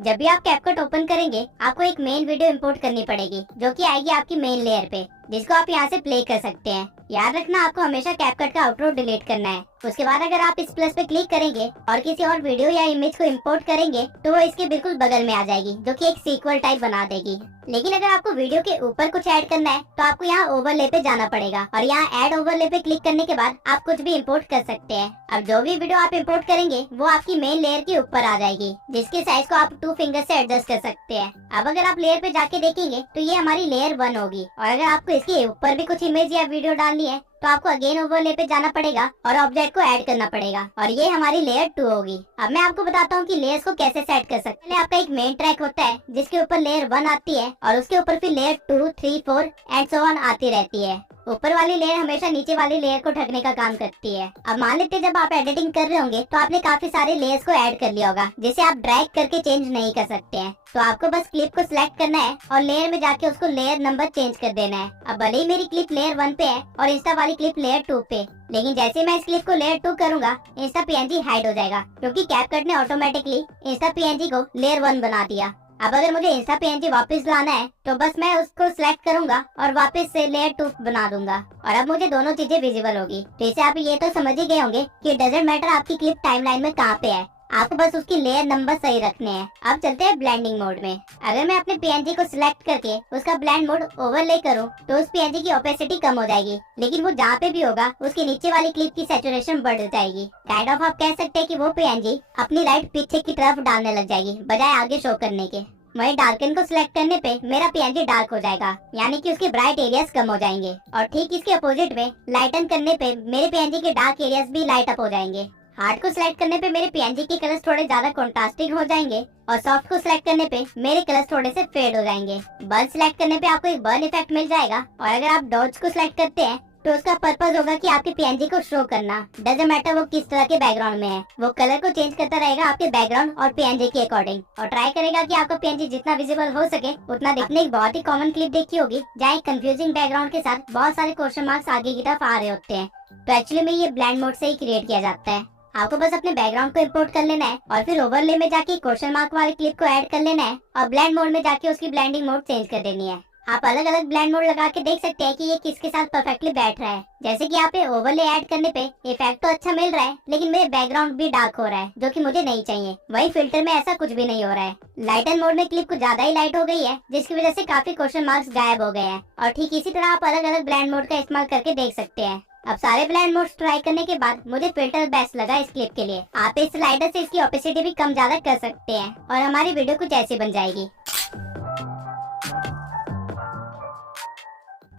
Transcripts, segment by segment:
जब भी आप कैपकट ओपन करेंगे आपको एक मेन वीडियो इंपोर्ट करनी पड़ेगी जो कि आएगी आपकी मेन लेयर पे, जिसको आप यहाँ से प्ले कर सकते हैं। याद रखना आपको हमेशा कैपकट का आउटरो डिलीट करना है। उसके बाद अगर आप इस प्लस पे क्लिक करेंगे और किसी और वीडियो या इमेज को इंपोर्ट करेंगे तो वो इसके बिल्कुल बगल में आ जाएगी, जो कि एक सीक्वल टाइप बना देगी। लेकिन अगर आपको वीडियो के ऊपर कुछ ऐड करना है तो आपको यहाँ ओवरले पे जाना पड़ेगा और यहाँ ऐड ओवरले पे क्लिक करने के बाद आप कुछ भी इंपोर्ट कर सकते हैं। अब जो भी वीडियो आप इंपोर्ट करेंगे वो आपकी मेन लेयर के ऊपर आ जाएगी, जिसके साइज को आप 2 फिंगर से एडजस्ट कर सकते हैं। अब अगर आप लेयर पे जाके देखेंगे तो ये हमारी लेयर 1 होगी, और अगर आपको इसके ऊपर भी कुछ इमेज या वीडियो डालनी है तो आपको अगेन ओवरले पे जाना पड़ेगा और ऑब्जेक्ट को ऐड करना पड़ेगा, और ये हमारी लेयर 2 होगी। अब मैं आपको बताता हूँ कि लेयर्स को कैसे सेट कर सकते हैं। आपका एक मेन ट्रैक होता है जिसके ऊपर लेयर 1 आती है और उसके ऊपर फिर लेयर 2, 3, 4 एंड सो ऑन आती रहती है। ऊपर वाली लेयर हमेशा नीचे वाली लेयर को ढकने का काम करती है। अब मान लेते जब आप एडिटिंग कर रहे होंगे तो आपने काफी सारे लेयर्स को ऐड कर लिया होगा, जिसे आप ड्रैग करके चेंज नहीं कर सकते हैं। तो आपको बस क्लिप को सिलेक्ट करना है और लेयर में जाके उसको लेयर नंबर चेंज कर देना है। अब भले ही मेरी क्लिप लेयर 1 पे है और इंस्टा वाली क्लिप लेयर 2 पे, लेकिन जैसे मैं इस क्लिप को लेयर 2 करूंगा इंस्टा पीएनजी हाइड हो जाएगा, क्योंकि कैपकट ने ऑटोमेटिकली इंस्टा पीएनजी को लेयर 1 बना दिया। अब अगर मुझे इंस्टा पीएनजी वापस लाना है तो बस मैं उसको सिलेक्ट करूंगा और वापस से लेयर 2 बना दूंगा, और अब मुझे दोनों चीजें विजिबल होगी। तो इसे आप ये तो समझ ही गए होंगे कि डजंट मैटर आपकी क्लिप टाइमलाइन में कहाँ पे है, आपको बस उसकी लेयर नंबर सही रखने हैं। अब चलते हैं ब्लेंडिंग मोड में। अगर मैं अपने पीएनजी को सिलेक्ट करके उसका ब्लेंड मोड ओवरले करूं तो उस पीएनजी की ओपेसिटी कम हो जाएगी, लेकिन वो जहाँ पे भी होगा उसके नीचे वाली क्लिप की सैचुरेशन बढ़ जाएगी। काइंड ऑफ आप कह सकते हैं कि वो पीएनजी अपनी लाइट पीछे की तरफ डालने लग जाएगी बजाय आगे शो करने के। वहीं डार्कन को सिलेक्ट करने पे मेरा पीएनजी डार्क हो जाएगा, यानी कि उसके ब्राइट एरियाज कम हो जाएंगे, और ठीक इसके अपोजिट में लाइटन करने पे मेरे पीएनजी के डार्क एरियाज भी लाइट अप हो जाएंगे। हार्ड को सिलेक्ट करने पे मेरे पीएनजी के कलर्स थोड़े ज्यादा कॉन्ट्रास्टिंग हो जाएंगे, और सॉफ्ट को सिलेक्ट करने पे मेरे कलर्स थोड़े से फेड हो जाएंगे। बर्न सिलेक्ट करने पे आपको एक बर्न इफेक्ट मिल जाएगा, और अगर आप डॉट्स को सिलेक्ट करते हैं तो उसका पर्पस होगा कि आपके पीएनजी को शो करना, डजंट मैटर वो किस तरह के बैकग्राउंड में है, वो कलर को चेंज करता रहेगा आपके बैकग्राउंड और पीएनजी के अकॉर्डिंग, और ट्राई करेगा कि आपका पीएनजी जितना विजिबल हो सके उतना। आपने एक बहुत ही कॉमन क्लिप देखी होगी जहाँ एक कंफ्यूजिंग बैकग्राउंड के साथ बहुत सारे क्वेश्चन मार्क्स आगे की तरफ आ रहे होते हैं, तो एक्चुअली में ये ब्लेंड मोड से ही क्रिएट किया जाता है। आपको बस अपने बैकग्राउंड को इंपोर्ट कर लेना है और फिर ओवरले में जाके क्वेश्चन मार्क वाले क्लिप को ऐड कर लेना है और ब्लेंड मोड में जाके उसकी ब्लेंडिंग मोड चेंज कर देनी है। आप अलग अलग ब्लेंड मोड लगा के देख सकते हैं कि ये किसके साथ परफेक्टली बैठ रहा है। जैसे कि यहाँ पे ओवरले ऐड करने पे इफेक्ट तो अच्छा मिल रहा है, लेकिन मेरे बैकग्राउंड भी डार्क हो रहा है, जो कि मुझे नहीं चाहिए। वही फिल्टर में ऐसा कुछ भी नहीं हो रहा है। लाइटन मोड में क्लिप कुछ ज्यादा ही लाइट हो गई है, जिसकी वजह से काफी क्वेश्चन मार्क्स गायब हो गए हैं, और ठीक इसी तरह आप अलग अलग ब्लेंड मोड का इस्तेमाल करके देख सकते हैं। अब सारे ब्लेंड मोड्स ट्राई करने के बाद मुझे फिल्टर बेस्ट लगा इस क्लिप के लिए। आप इस स्लाइडर से इसकी ओपेसिटी भी कम ज्यादा कर सकते हैं और हमारी वीडियो कुछ ऐसी बन जाएगी।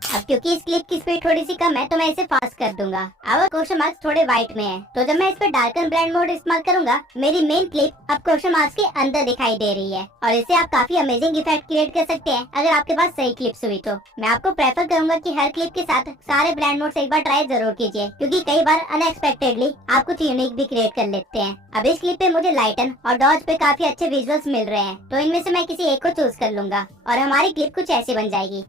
अब क्योंकि इस क्लिप की स्पीड थोड़ी सी कम है तो मैं इसे फास्ट कर दूंगा। अब क्वेश्चन मार्क्स थोड़े व्हाइट में है, तो जब मैं इस पर डार्कन ब्लेंड मोड इस्तेमाल करूंगा मेरी मेन क्लिप अब क्वेश्चन मार्क्स के अंदर दिखाई दे रही है, और इससे आप काफी अमेजिंग इफेक्ट क्रिएट कर सकते हैं अगर आपके पास सही क्लिप्स हुई तो। मैं आपको प्रेफर करूंगा कि हर क्लिप के साथ सारे ब्लेंड मोड्स एक बार ट्राई जरूर कीजिए, क्योंकि कई बार अनएक्सपेक्टेडली आप कुछ यूनिक भी क्रिएट कर लेते हैं। अब इस क्लिप पे मुझे लाइटन और डॉज पे काफी अच्छे विजुअल्स मिल रहे हैं, तो इनमें से मैं किसी एक को चूज कर लूंगा और हमारी क्लिप कुछ ऐसी बन जाएगी।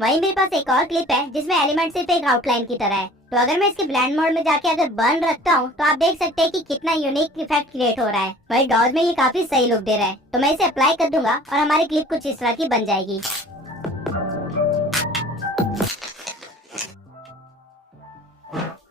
वहीं मेरे पास एक और क्लिप है जिसमें एलिमेंट सिर्फ एक आउटलाइन की तरह है, तो अगर मैं इसके ब्लेंड मोड में जाके अगर बर्न रखता हूँ तो आप देख सकते हैं कि कितना यूनिक इफेक्ट क्रिएट हो रहा है। वहीं डॉज में ये काफी सही लुक दे रहा है, तो मैं इसे अप्लाई कर दूंगा और हमारी क्लिप कुछ इस तरह की बन जाएगी।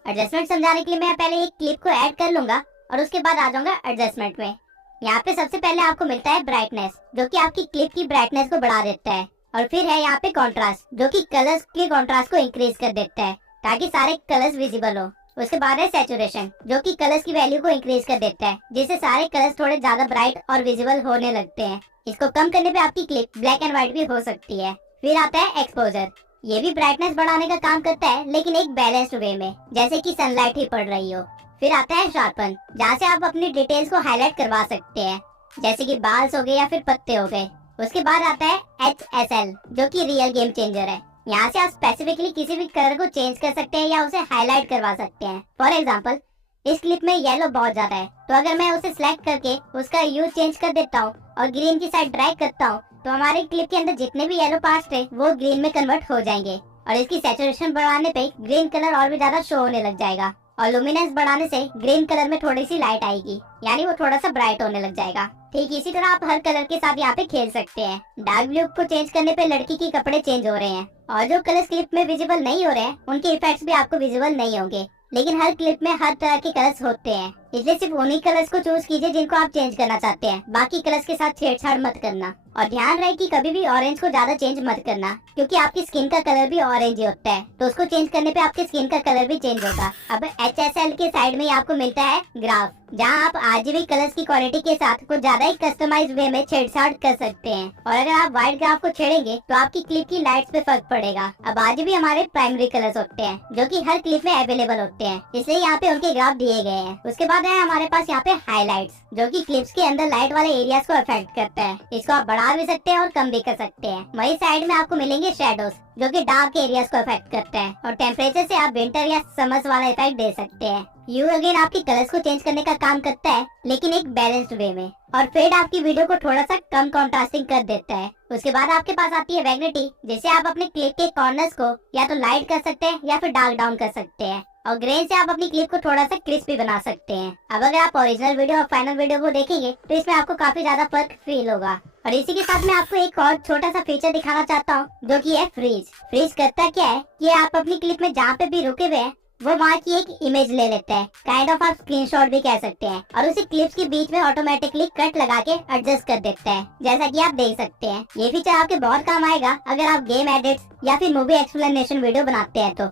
एडजस्टमेंट समझाने के लिए मैं पहले एक क्लिप को ऐड कर लूंगा और उसके बाद आ जाऊंगा एडजस्टमेंट में। यहाँ पे सबसे पहले आपको मिलता है ब्राइटनेस, जो कि आपकी क्लिप की ब्राइटनेस को बढ़ा देता है, और फिर है यहाँ पे कॉन्ट्रास्ट, जो कि कलर्स के कॉन्ट्रास्ट को इंक्रीज कर देता है ताकि सारे कलर्स विजिबल हो। उसके बाद है सैचुरेशन, जो कि कलर्स की वैल्यू को इंक्रीज कर देता है, जिससे सारे कलर्स थोड़े ज्यादा ब्राइट और विजिबल होने लगते हैं। इसको कम करने पे आपकी क्लिप ब्लैक एंड व्हाइट भी हो सकती है। फिर आता है एक्सपोजर, ये भी ब्राइटनेस बढ़ाने का काम करता है, लेकिन एक बैलेंस्ड वे में, जैसे कि सनलाइट ही पड़ रही हो। फिर आता है शार्पन, जहाँ से आप अपनी डिटेल्स को हाईलाइट करवा सकते हैं, जैसे कि बाल्स हो गए या फिर पत्ते हो गए। उसके बाद आता है HSL, जो कि रियल गेम चेंजर है। यहाँ से आप स्पेसिफिकली किसी भी कलर को चेंज कर सकते हैं या उसे हाईलाइट करवा सकते हैं। फॉर एग्जांपल इस क्लिप में येलो बहुत ज्यादा है, तो अगर मैं उसे सिलेक्ट करके उसका ह्यू चेंज कर देता हूँ और ग्रीन की साइड ड्रैग करता हूँ, तो हमारी क्लिप के अंदर जितने भी येलो पार्ट्स थे वो ग्रीन में कन्वर्ट हो जाएंगे, और इसकी सैचुरेशन बढ़ाने पे ग्रीन कलर और भी ज्यादा शो होने लग जाएगा। और लुमिनेंस बढ़ाने से ग्रीन कलर में थोड़ी सी लाइट आएगी, यानी वो थोड़ा सा ब्राइट होने लग जाएगा। ठीक इसी तरह आप हर कलर के साथ यहाँ पे खेल सकते हैं। डार्क ब्लू को चेंज करने पे लड़की के कपड़े चेंज हो रहे हैं, और जो कलर्स क्लिप में विजिबल नहीं हो रहे हैं उनके इफेक्ट्स भी आपको विजिबल नहीं होंगे। लेकिन हर क्लिप में हर तरह के कलर्स होते हैं, इसलिए सिर्फ उन्हीं कलर्स को चूज कीजिए जिनको आप चेंज करना चाहते हैं। बाकी कलर्स के साथ छेड़छाड़ मत करना। और ध्यान रहे कि कभी भी ऑरेंज को ज्यादा चेंज मत करना, क्योंकि आपकी स्किन का कलर भी ऑरेंज ही होता है, तो उसको चेंज करने पे आपकी स्किन का कलर भी चेंज होगा। अब HSL के साइड में आपको मिलता है ग्राफ, जहां आप RGB कलर्स की क्वालिटी के साथ कुछ ज्यादा ही कस्टमाइज वे में छेड़छाड़ कर सकते हैं। और अगर आप व्हाइट ग्राफ को छेड़ेंगे तो आपकी क्लिप की लाइट्स पे फर्क पड़ेगा। अब RGB हमारे प्राइमरी कलर्स होते हैं जो कि हर क्लिप में अवेलेबल होते हैं, इसलिए यहाँ पे उनके ग्राफ दिए गए हैं। उसके बाद है हमारे पास यहाँ पे हाईलाइट्स, जो कि क्लिप्स के अंदर लाइट वाले एरियाज को अफेक्ट करता है। इसको आप बढ़ा भी सकते हैं और कम भी कर सकते हैं। वही साइड में आपको मिलेंगे शेडोज, जो कि डार्क एरियाज को अफेक्ट करते हैं। और टेम्परेचर से आप विंटर या समर्स वाला इफेक्ट दे सकते हैं। यू अगेन आपकी कलर्स को चेंज करने का काम करता है, लेकिन एक बैलेंस्ड वे में। और फेड आपकी वीडियो को थोड़ा सा कम कॉन्ट्रास्टिंग कर देता है। उसके बाद आपके पास आती है वैग्निटी, जिससे आप अपने क्लिप के कॉर्नर्स को या तो लाइट कर सकते हैं या फिर डार्क डाउन कर सकते हैं। और ग्रेन से आप अपनी क्लिप को थोड़ा सा क्रिस्पी बना सकते हैं। अब अगर आप ओरिजिनल वीडियो और फाइनल वीडियो को देखेंगे तो इसमें आपको काफी ज्यादा फर्क फील होगा। और इसी के साथ मैं आपको एक और छोटा सा फीचर दिखाना चाहता हूँ, जो कि है फ्रीज। फ्रीज करता क्या है कि आप अपनी क्लिप में जहाँ पे भी रुके हुए हैं वो वहाँ की एक इमेज ले लेता है, काइंड ऑफ आप स्क्रीनशॉट भी कह सकते हैं, और उसी क्लिप्स के बीच में ऑटोमेटिकली कट लगा के एडजस्ट कर देता है, जैसा कि आप देख सकते हैं। ये फीचर आपके बहुत काम आएगा अगर आप गेम एडिट्स या फिर मूवी एक्सप्लेनेशन वीडियो बनाते हैं। तो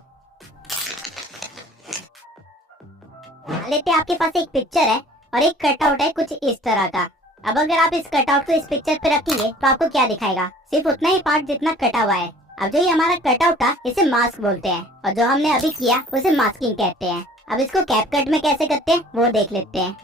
लेते हैं आपके पास एक पिक्चर है और एक कटआउट है कुछ इस तरह का। अब अगर आप इस कटआउट को इस पिक्चर पे रखेंगे तो आपको क्या दिखाएगा, सिर्फ उतना ही पार्ट जितना कटा हुआ है। अब जो ये हमारा कटआउट था इसे मास्क बोलते हैं, और जो हमने अभी किया उसे मास्किंग कहते हैं। अब इसको कैपकट में कैसे करते हैं वो देख लेते हैं।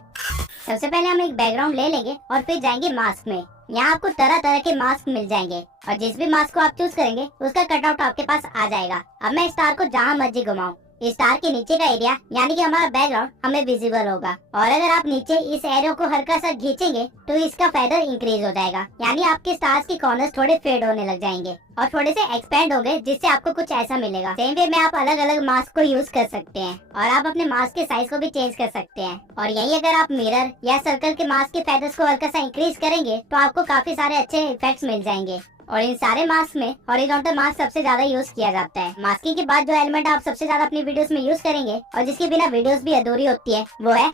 सबसे पहले हम एक बैकग्राउंड ले लेंगे और फिर जाएंगे मास्क में। यहाँ आपको तरह तरह के मास्क मिल जाएंगे, और जिस भी मास्क को आप चूज करेंगे उसका कटआउट आपके पास आ जाएगा। अब मैं स्टार को जहाँ मर्जी घुमाऊं, स्टार के नीचे का एरिया यानी कि हमारा बैकग्राउंड हमें विजिबल होगा। और अगर आप नीचे इस एरो को हल्का सा खींचेंगे तो इसका फेदर इंक्रीज हो जाएगा, यानी आपके स्टार्स के कॉर्नर्स थोड़े फेड होने लग जाएंगे और थोड़े से एक्सपेंड होंगे, जिससे आपको कुछ ऐसा मिलेगा। सेम वे में आप अलग अलग मास्क को यूज कर सकते हैं, और आप अपने मास्क के साइज को भी चेंज कर सकते हैं। और यही अगर आप मिरर या सर्कल के मास्क के फेदर्स को हल्का सा इंक्रीज करेंगे तो आपको काफी सारे अच्छे इफेक्ट्स मिल जाएंगे। और इन सारे मास्क में हॉरिजॉन्टल मास्क सबसे ज्यादा यूज किया जाता है। मास्किंग के बाद जो एलिमेंट आप सबसे ज्यादा अपनी वीडियोस में यूज करेंगे और जिसके बिना वीडियोस भी अधूरी होती है वो है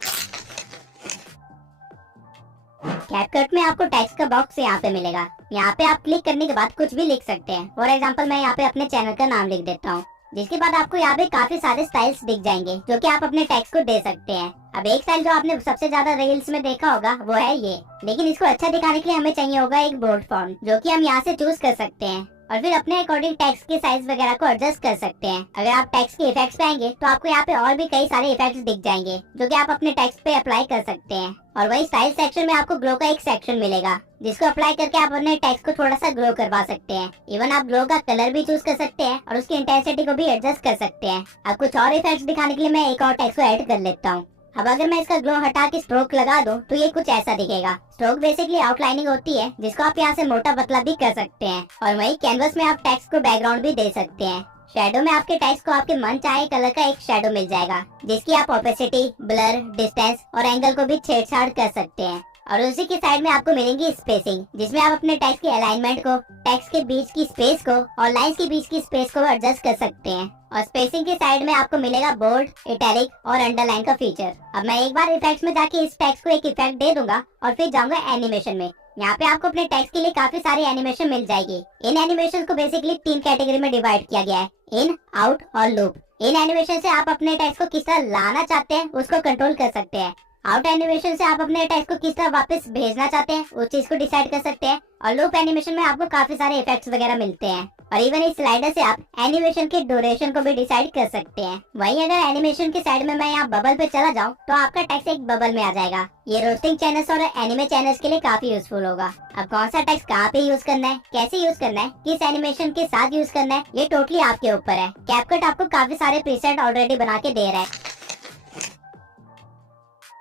कैपकट में आपको टेक्स्ट का बॉक्स यहाँ पे मिलेगा। यहाँ पे आप क्लिक करने के बाद कुछ भी लिख सकते हैं। फॉर एग्जांपल मैं यहाँ पे अपने चैनल का नाम लिख देता हूँ, जिसके बाद आपको यहाँ पे काफी सारे स्टाइल्स दिख जाएंगे जो कि आप अपने टेक्स्ट को दे सकते हैं। अब एक स्टाइल जो आपने सबसे ज्यादा रील्स में देखा होगा वो है ये, लेकिन इसको अच्छा दिखाने के लिए हमें चाहिए होगा एक बोल्ड फॉन्ट, जो कि हम यहाँ से चूज कर सकते हैं और फिर अपने अकॉर्डिंग टेक्स्ट के साइज वगैरह को एडजस्ट कर सकते हैं। अगर आप टेक्स्ट के इफेक्ट्स पे आएंगे तो आपको यहाँ पे और भी कई सारे इफेक्ट्स दिख जाएंगे जो कि आप अपने टेक्स्ट पे अप्लाई कर सकते हैं। और वही स्टाइल सेक्शन में आपको ग्लो का एक सेक्शन मिलेगा, जिसको अप्लाई करके आप अपने टेक्स्ट को थोड़ा सा ग्लो करवा सकते हैं। इवन आप ग्लो का कलर भी चूज कर सकते हैं और उसकी इंटेंसिटी को भी एडजस्ट कर सकते हैं। अब कुछ और इफेक्ट्स दिखाने के लिए मैं एक और टेक्स्ट को ऐड कर लेता हूँ। अब अगर मैं इसका ग्लो हटा के स्ट्रोक लगा दूं तो ये कुछ ऐसा दिखेगा। स्ट्रोक बेसिकली आउटलाइनिंग होती है, जिसको आप यहाँ से मोटा पतला भी कर सकते हैं। और वही कैनवस में आप टेक्स्ट को बैकग्राउंड भी दे सकते हैं। शैडो में आपके टेक्स्ट को आपके मन चाहे कलर का एक शैडो मिल जाएगा, जिसकी आप ओपेसिटी, ब्लर, डिस्टेंस और एंगल को भी छेड़छाड़ कर सकते हैं। और उसी की साइड में आपको मिलेंगी स्पेसिंग, जिसमें आप अपने टेक्स्ट के अलाइनमेंट को, टेक्स्ट के बीच की स्पेस को और लाइंस के बीच की स्पेस को एडजस्ट कर सकते हैं। और स्पेसिंग की साइड में आपको मिलेगा बोल्ड, इटैलिक और अंडरलाइन का फीचर। अब मैं एक बार इफेक्ट्स में जाके इस टेक्स्ट को एक इफेक्ट दे दूंगा और फिर जाऊंगा एनिमेशन में। यहाँ पे आपको अपने टेक्स्ट के लिए काफी सारी एनिमेशन मिल जाएगी। इन एनिमेशन को बेसिकली 3 कैटेगरी में डिवाइड किया गया है, इन, आउट और लूप। इन एनिमेशन से आप अपने टेक्स्ट को किस तरह लाना चाहते हैं उसको कंट्रोल कर सकते हैं। आउट एनिमेशन से आप अपने टेक्स्ट को किस तरह वापस भेजना चाहते हैं उस चीज को डिसाइड कर सकते हैं। और लूप एनिमेशन में आपको काफी सारे इफेक्ट्स वगैरह मिलते हैं। और इवन इस स्लाइडर से आप एनिमेशन की ड्यूरेशन को भी डिसाइड कर सकते हैं। वहीं अगर एनिमेशन की साइड में मैं यहाँ बबल पे चला जाऊँ तो आपका टेक्स्ट एक बबल में आ जाएगा। ये रोस्टिंग चैनल्स और एनिमे चैनल्स के लिए काफी यूजफुल होगा। अब कौन सा टेक्स्ट कहाँ पे यूज करना है, कैसे यूज करना है, किस एनिमेशन के साथ यूज करना है, ये टोटली आपके ऊपर है। कैपकट आपको काफी सारे प्रीसेट ऑलरेडी बना के दे रहा है।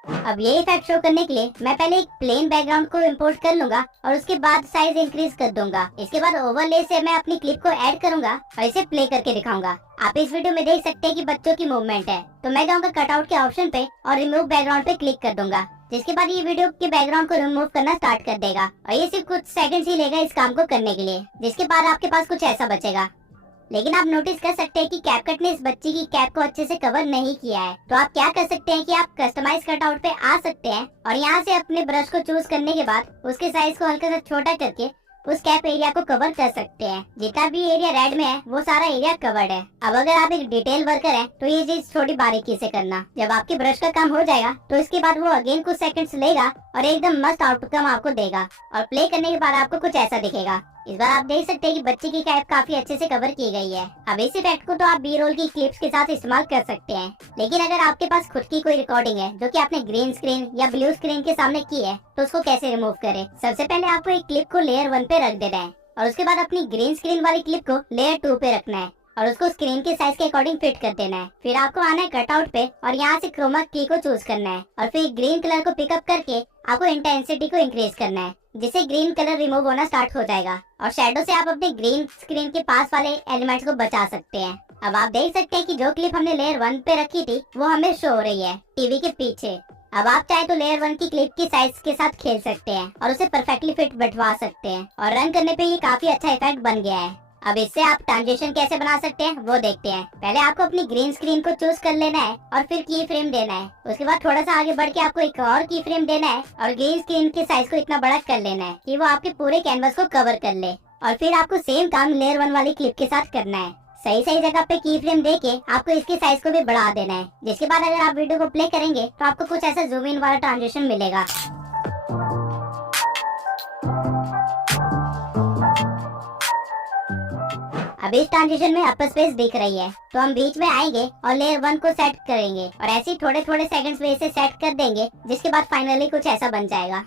अब ये इफेक्ट शो करने के लिए मैं पहले एक प्लेन बैकग्राउंड को इंपोर्ट कर लूंगा और उसके बाद साइज इंक्रीज कर दूंगा। इसके बाद ओवरले से मैं अपनी क्लिप को ऐड करूंगा और इसे प्ले करके दिखाऊंगा। आप इस वीडियो में देख सकते हैं कि बच्चों की मूवमेंट है, तो मैं जाऊंगा कटआउट के ऑप्शन पे और रिमूव बैकग्राउंड पे क्लिक कर दूंगा, जिसके बाद ये वीडियो के बैकग्राउंड को रिमूव करना स्टार्ट कर देगा और ये सिर्फ कुछ सेकंड्स ही लेगा इस काम को करने के लिए, जिसके बाद आपके पास कुछ ऐसा बचेगा। लेकिन आप नोटिस कर सकते हैं कि कैपकट ने इस बच्ची की कैप को अच्छे से कवर नहीं किया है। तो आप क्या कर सकते हैं कि आप कस्टमाइज कटआउट पे आ सकते हैं और यहाँ से अपने ब्रश को चूज करने के बाद उसके साइज को हल्का सा छोटा करके उस कैप एरिया को कवर कर सकते हैं। जितना भी एरिया रेड में है वो सारा एरिया कवर्ड है। अब अगर आप एक डिटेल वर्कर हैं तो ये चीज थोड़ी बारीकी से करना। जब आपके ब्रश का काम हो जाएगा तो इसके बाद वो अगेन कुछ सेकंड्स लेगा और एकदम मस्त आउटकम आपको देगा और प्ले करने के बाद आपको कुछ ऐसा दिखेगा। इस बार आप देख सकते हैं कि बच्चे की कैप काफी अच्छे से कवर की गई है। अब इस इफेक्ट को तो आप बी रोल की क्लिप्स के साथ इस्तेमाल कर सकते हैं, लेकिन अगर आपके पास खुद की कोई रिकॉर्डिंग है जो कि आपने ग्रीन स्क्रीन या ब्लू स्क्रीन के सामने की है, तो उसको कैसे रिमूव करें। सबसे पहले आपको एक क्लिप को लेयर 1 पे रख देना है और उसके बाद अपनी ग्रीन स्क्रीन वाली क्लिप को लेयर 2 पे रखना है और उसको स्क्रीन के साइज के अकॉर्डिंग फिट कर देना है। फिर आपको आना है कटआउट पे और यहाँ से क्रोमा की को चूज करना है और फिर ग्रीन कलर को पिकअप करके आपको इंटेंसिटी को इंक्रीज करना है, जिससे ग्रीन कलर रिमूव होना स्टार्ट हो जाएगा और शैडो से आप अपने ग्रीन स्क्रीन के पास वाले एलिमेंट्स को बचा सकते हैं। अब आप देख सकते हैं कि जो क्लिप हमने लेयर 1 पे रखी थी वो हमें शो हो रही है टीवी के पीछे। अब आप चाहे तो लेयर 1 की क्लिप की साइज के साथ खेल सकते हैं और उसे परफेक्टली फिट बैठवा सकते हैं और रन करने पे ये काफी अच्छा इफेक्ट बन गया है। अब इससे आप ट्रांजिशन कैसे बना सकते हैं वो देखते हैं। पहले आपको अपनी ग्रीन स्क्रीन को चूज कर लेना है और फिर की फ्रेम देना है। उसके बाद थोड़ा सा आगे बढ़ के आपको एक और की फ्रेम देना है और ग्रीन स्क्रीन के साइज को इतना बड़ा कर लेना है कि वो आपके पूरे कैनवस को कवर कर ले और फिर आपको सेम काम लेयर 1 वाली क्लिप के साथ करना है। सही सही जगह पे की फ्रेम देके आपको इसके साइज को भी बढ़ा देना है, जिसके बाद अगर आप वीडियो को प्ले करेंगे तो आपको कुछ ऐसा जूम इन वाला ट्रांजिशन मिलेगा। अब इस ट्रांजिशन में अपर स्पेस दिख रही है, तो हम बीच में आएंगे और लेयर 1 को सेट करेंगे और ऐसे ही थोड़े थोड़े सेकंड्स में इसे सेट कर देंगे, जिसके बाद फाइनली कुछ ऐसा बन जाएगा।